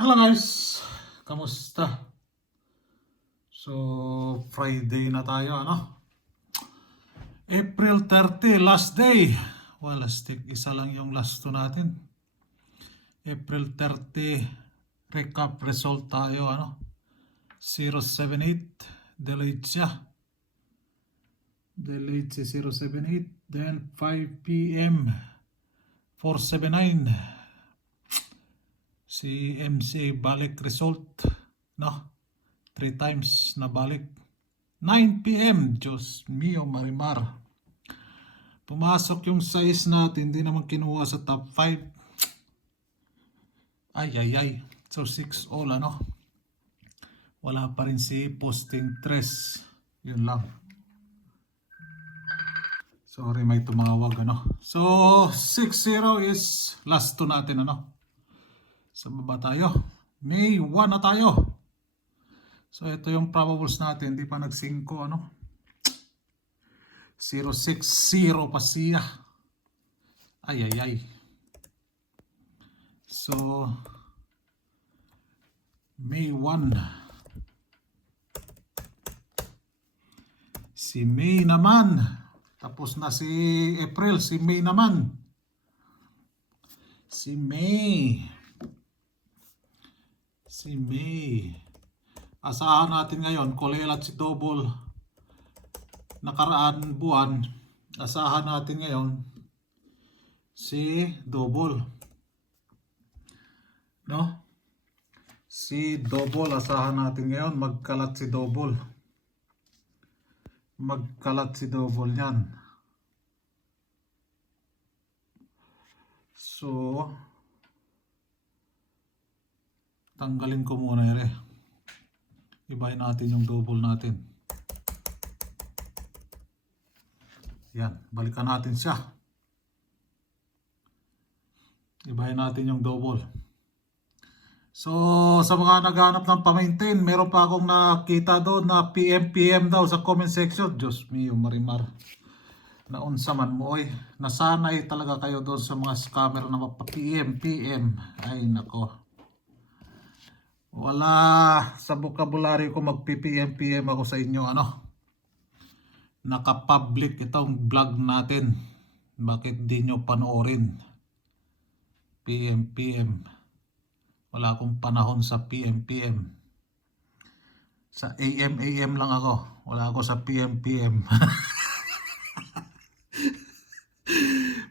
Hello guys, kamusta? So, Friday na tayo, ano? April 30, last day. Well, isa lang yung last to natin. April 30, recap result tayo, ano? 078, delayed siya. Delayed si 078. Then 5 p.m. 479. Si MCA balik result, no? 3 times na balik. 9 p.m. Diyos mio marimar. Pumasok yung size natin, hindi naman kinuha sa top 5. Ay. So 6 all, ano? Wala pa rin si posting 3. Yun lang. Sorry, may tumawag, ano? So 6-0 is last to natin, ano? Sa baba tayo. May 1 na tayo. So ito yung probables natin, hindi pa nag-5, ano? 0-6-0 pa siya. Ay. So May 1. Si May naman. Tapos na si April. Si May naman. Si May. Asahan natin ngayon. Kulelat si Double. Nakaraan buwan. Asahan natin ngayon. Si Double. No? Si Double. Asahan natin ngayon. Magkalat si Double. Yan. So, tanggalin ko muna ere. Ibahin natin yung double natin. Yan, balikan natin siya. Ibahin natin yung double. So, sa mga naghanap ng pa-maintain, meron pa akong nakita doon na PM daw sa comment section. Diyos mio marimar. Naunsa man mo oy. Nasanay talaga kayo doon sa mga scammer na mapa-PM. Ay nako. Wala sa vocabulary ko mag-PM ako sa inyo, ano? Naka-public itong vlog natin. Bakit di nyo panoorin? PM. Wala akong panahon sa PM. Sa AM lang ako. Wala ako sa PM.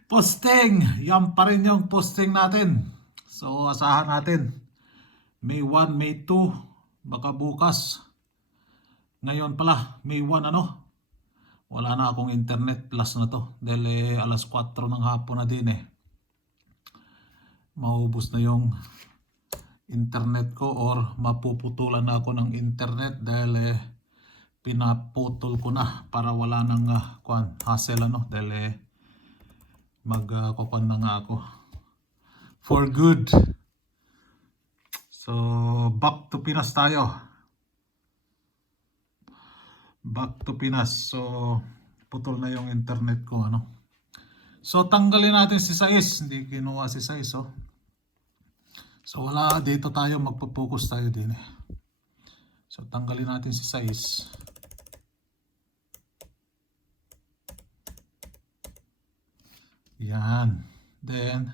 Posting! Yan pa rin yung posting natin. So asahan natin. May 1, May 2. Baka bukas. Ngayon pala, May 1, ano? Wala na akong internet plus na to. Dahil alas 4 ng hapon na din eh. Maubos na yung internet ko or mapuputulan na ako ng internet dahil pinaputol ko na para wala nang hassle, ano? Dahil magkukuan na nga ako. For good. So, back to Pinas tayo. So, putol na yung internet ko, ano. So, tanggalin natin si Sais. Hindi kinuha si Sais, oh. So, wala dito tayo. Magpo-focus tayo din, eh. So, tanggalin natin si Sais. Yan. Then,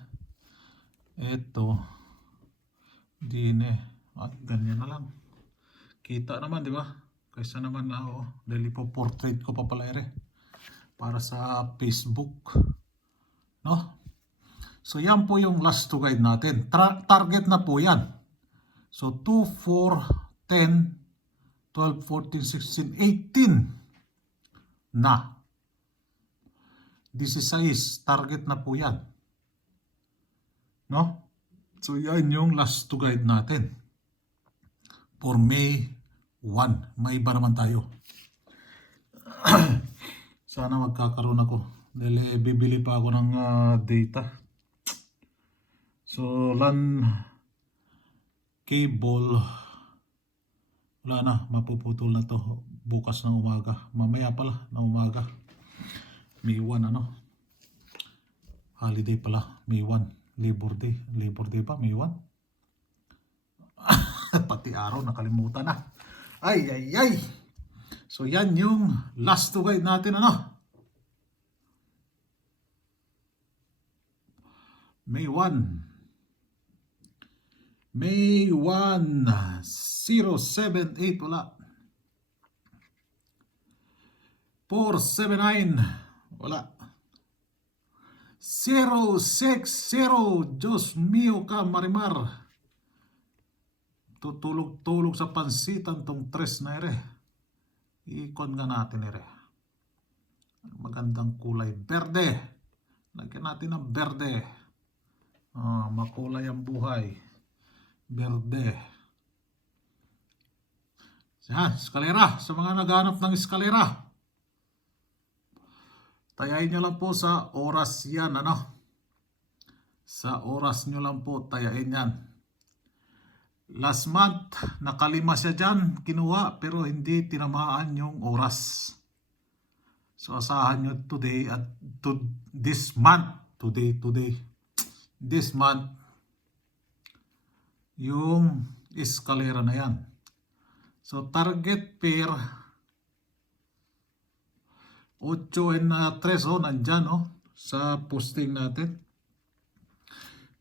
ito. Din, eh. Ganyan na lang. Kita naman, di ba? Kaysa naman na ako. Dahil ipo-portrait ko pa pala ere. Para sa Facebook. No? So yan po yung last to guide natin. Target na po yan. So 2, 4, 10, 12, 14, 16, 18 na. 16 target na po yan. No? So yan yung last to guide natin. For May 1. May iba naman tayo. Sana magkakaroon ako. Dahil bibili pa ako ng data. So LAN cable. Wala na. Mapuputol na to bukas ng umaga. Mamaya pala ng umaga. May 1, ano? Holiday pala. May 1. Labor Day pa. May 1. pati araw nakalimutan na. Ay, ay, ay. So yan yung last to guide natin, ano? May 1. May 1. 078, wala. 479, wala. 060, Diyos mio ka Marimar. Tutulog-tulog sa pansitan tong tres na ere. Ikon nga natin ere. Magandang kulay, berde. Lagyan natin ng berde. Makulay ang buhay. Berde. Yan, eskalera. Sa mga naghanap ng eskalera, tayain nyo lang po sa oras yan, ano? Sa oras nyo lang po, tayain yan. Last month, nakalima siya dyan, kinuha, pero hindi tinamaan yung oras. So, asahan nyo today at this month, this month, yung eskalera na yan. So, target pair, 8 and 3, nandyan, sa posting natin.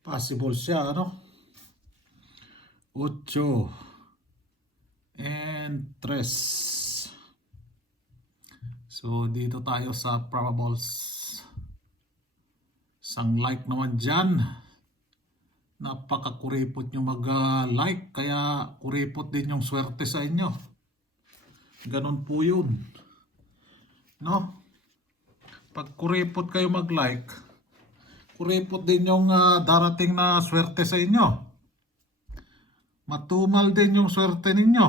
Possible siya, 8 and 3. So, dito tayo sa probables. Isang like naman dyan. Napaka-kuripot nyo mag-like, kaya kuripot din yung swerte sa inyo. Ganon po yun. No? Pag kuripot kayo mag-like, kuripot din yung darating na swerte sa inyo. Matumal din yung swerte ninyo.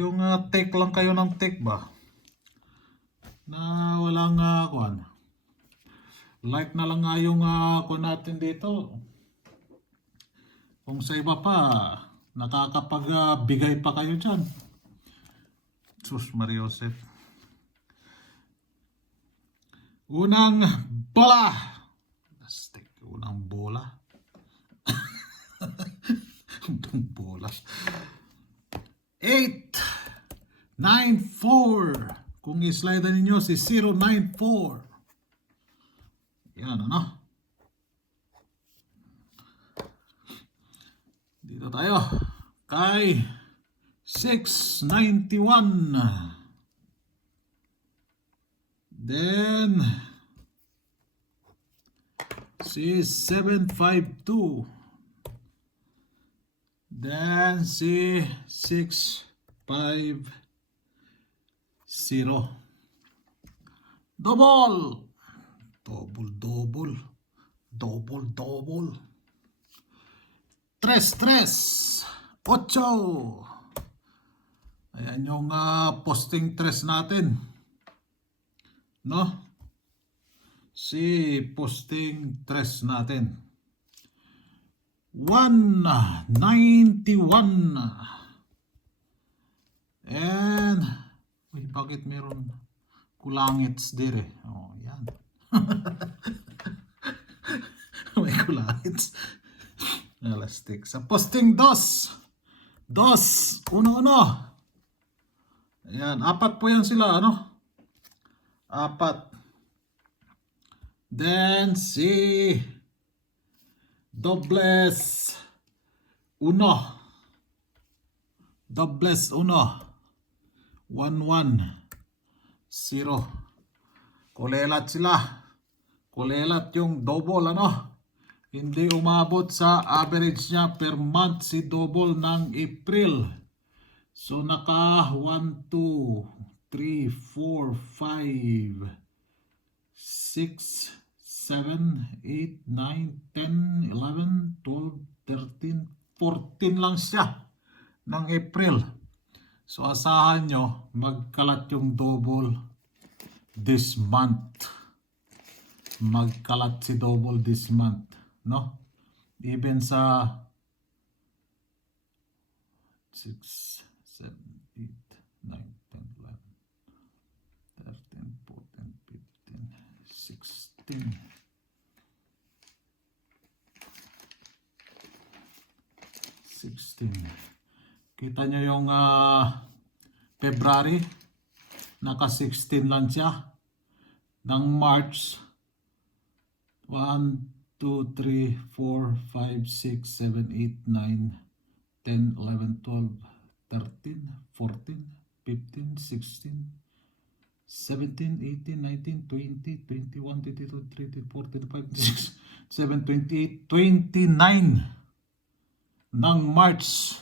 Yung take lang kayo ng take ba? Na walang kuwan. Like na lang nga yung kuwan natin dito. Kung sa iba pa, nakakapagbigay pa kayo dyan. Sus Mariosep. Unang bola. Unang bola. Unang bola. 894. Kung i-slide ninyo si 094. Yan, ano? Dito tayo. Kay 691. Then si 752. Then si 650. Double. Double. 3. 8. Ayan yung posting 3 natin. No? Si posting 3 natin. 191. And bakit meron kulangits dire? Yan. May kulangits. Elastic. Sa posting 2. 1. Ayan, 4 po yan sila, 4. Then si dobles 1. 110. Kulelat sila. Kulelat yung double, Hindi umabot sa average niya per month si double ng April. So naka 1, 2, 3, 4, 5, 6, 7, 8, 9, 10, 11, 12, 13, 14 lang siya ng April. So asahan nyo magkalat yung double this month. Magkalat si double this month, Even sa 6, 7, 8, 9, 10, 11, 13, 14, 15, 16. 16. Kita nyo yung February, naka 16 lang siya. Ng March, 1, 2, 3, 4, 5, 6, 7, 8, 9, 10, 11, 12, 13, 14, 15, 16, 17, 18, 19, 20, 21, 22, 23, 24, 25, 26, 27, 28, 29 ng March.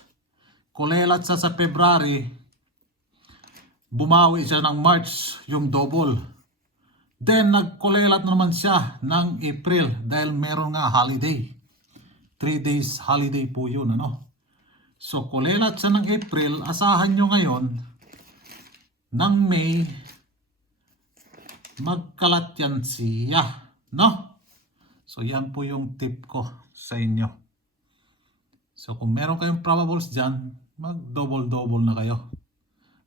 Kulelat sa February, bumawi siya ng March, yung double. Then nagkulelat naman siya ng April dahil meron nga holiday. 3 days holiday po yun, ano? So kulelat siya ng April, asahan nyo ngayon ng May, magkalat yan siya, no? So yan po yung tip ko sa inyo. So kung meron kayong probables dyan, mag-double-double na kayo.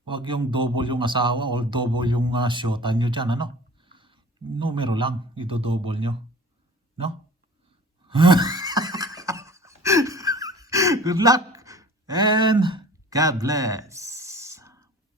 Huwag yung double yung asawa o double yung syota nyo dyan, ano? Numero lang, ito-double nyo. No? Good luck and God bless.